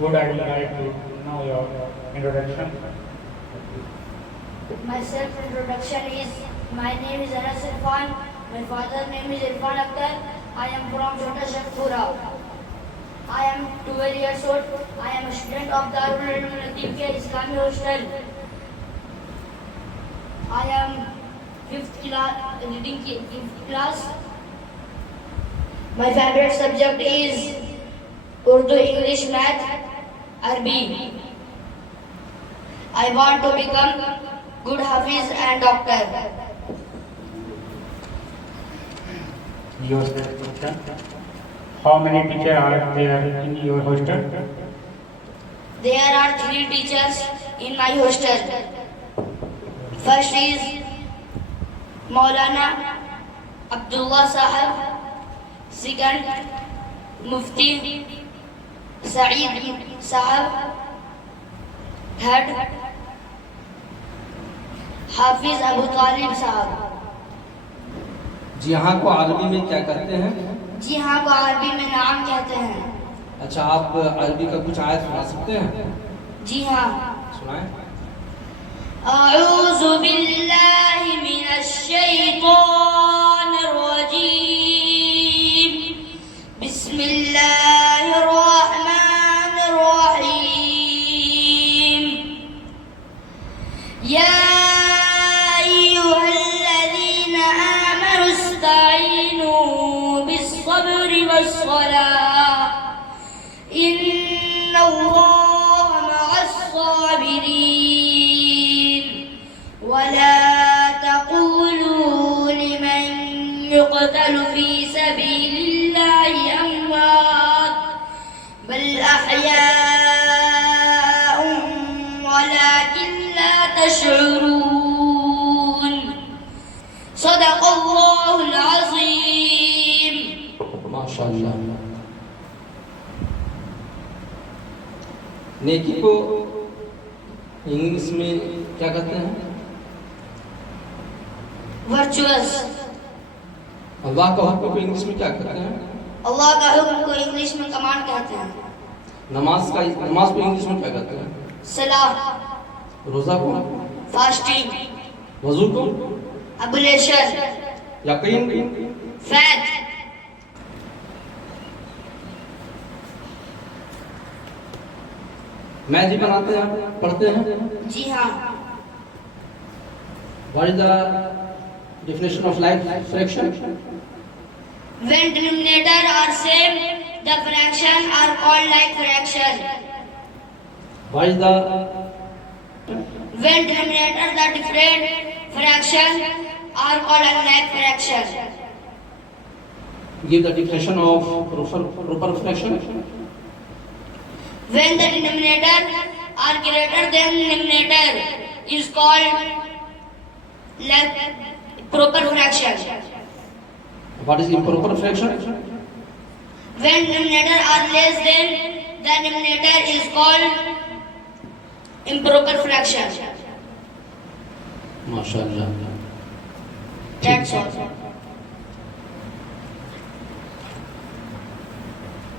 Would I like to know your introduction? My self-introduction is, my name is Anas Irfan, my father's name is Irfan Akhtar, I am from Chota Shahpura. I am 12 years old, I am a student of Darul Ulum Latif Ke Islami Hostel. I am 5th class, reading 5th class. My favorite subject is Urdu, English, Math, Arabic. I want to become good Hafiz and doctor. Your question. How many teachers are there in your hostel? There are 3 teachers in my hostel. First is Maulana Abdullah Sahab. Second, Mufti Saeed Sahab. Third, Hafiz Abu Talib Sahab. जी हाँ को अरबी में क्या कहते हैं? जी हाँ को अरबी में नाम कहते हैं. अच्छा, आप अरबी का कुछ आयत सुना सकते हैं? जी हाँ. सुनाएं. अऊज़ु बिल्लाहि मिनश शैतानिर रजीम. बिस्मिल्लाहिर रहमानिर रहीम. या अय्युहल्लज़ीना आमनु इस्तईनु बिस्सब्रि वस्सलाह. इन्नल्लाह मअस्साबिरीन. वला तक़ूलू लिमन युक़तलु फ़ी सबीलिल्लाहि अम्वात बल अहयाउन वलाकिन ला तशऊरून. सदक़ल्लाहुल अज़ीम. माशाअल्लाह. नेकी को इंग्लिश में क्या कहते हैं? वर्चुअस. अल्लाह का हुक्म को इंग्लिश में क्या कहते हैं? अल्लाह का हुक्म को इंग्लिश में कमांड कहते हैं. नमाज को इंग्लिश में क्या कहते हैं? सलाह. रोजा को? फास्टिंग. वजू को? अबुलेशन. यकीन को? फैथ. मैजी बनाते हैं, पढ़ते हैं? जी हाँ. What is the definition of like fraction? When denominator are same, the fraction are called like fraction. What is the When denominator the different fraction are called unlike fraction. give the definition of proper fraction? When the denominator are greater than numerator is called like proper fraction. What is improper fraction? When denominator are less than the numerator is called improper fraction. माशाअल्लाह. That's all.